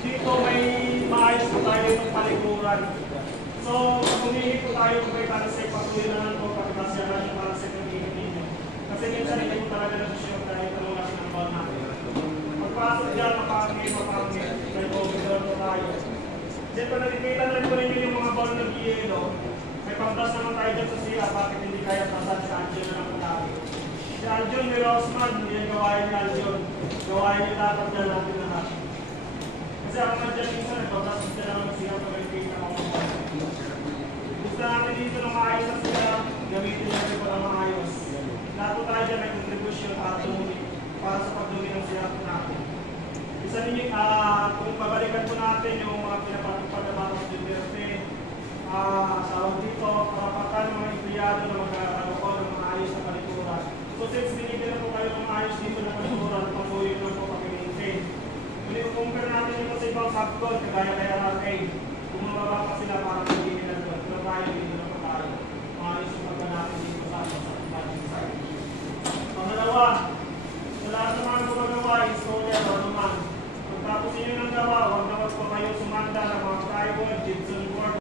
Dito may maayos po tayo ng palikuran. So, humihingi po tayo kung may palasay, patuloy na lang po pagkasyalan yung palasay ng hihingin ninyo. Kasi minsan hindi po talaga nag-show dahil tanong natin ang ball natin. Pagpasok dyan, mapangit, dahil po po tayo. Siyempre, nakikita na rin po ninyo yung mga ball ng yelo. May pangtas naman tayo dyan sa siya, bakit hindi kaya tasan si Anjo na lang lagi. Si Anjo ni Rosman, hindi ang gawain ni Anjo. Gawain niya dapat dyan natin lahat. Kasi ako nga dyan minsan, nagpapasok dyan naman siya pag nakikita ako. Gusto natin dito ng maayos na sila, gamitin natin para maayos. Lahat po tayo dyan may contribution para sa pagdumi ng siya natin. Isa ninyo, kung babalikan po natin yung mga pinapagpagdabatas ng Duterte, tawag dito, karapatan ng mga empleyado na magkakaroon ng maayos na palikuran. So since binigyan na po kayo ng maayos dito na palikuran, patuloy na po pag-maintain. Kung i-compare natin ito sa ibang subcon, kagaya kay Arcade, kung mababa pa sila para hindi nila doon, pero tayo dito na po tayo. Maayos yung pagka natin dito sa budget side. Pangalawa, sa lahat ng mga gumagawa, historia o naman. Pagtapos ninyo ng gawa, huwag na po kayo sumanda ng mga tribal, gypsum